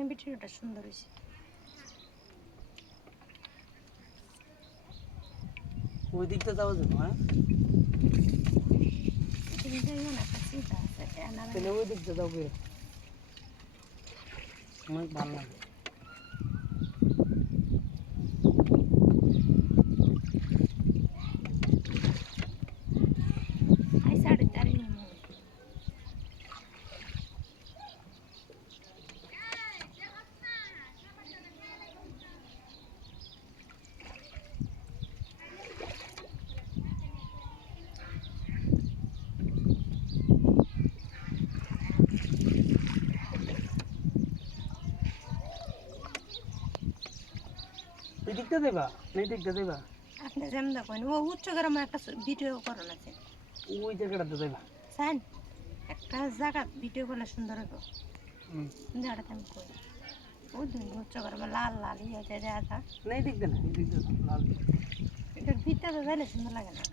এখানে ভিডিওটা সুন্দর হয়েছে। ওই দিকটা যাওয়া যাবে হ্যাঁ তাহলে ওই দিকটা যাও বের অনেক ভালো লাগে এই দিকটা দেবা না এই দিকটা দেবা আপনি যেমন দেখেন ও উচ্চ গ্রামে একটা ভিডিও করণ আছে ওই জায়গাটাতে দেবা সাইন একটা জায়গা ভিডিও করলে সুন্দর হবে জায়গাটাতে আমি করি ও দুই উচ্চ গ্রামে লাল লাল ইয়ে দেওয়া যা না এই দিকটা না এই দিকটা লাল এটার ভিতরে যাইলে সুন্দর লাগে না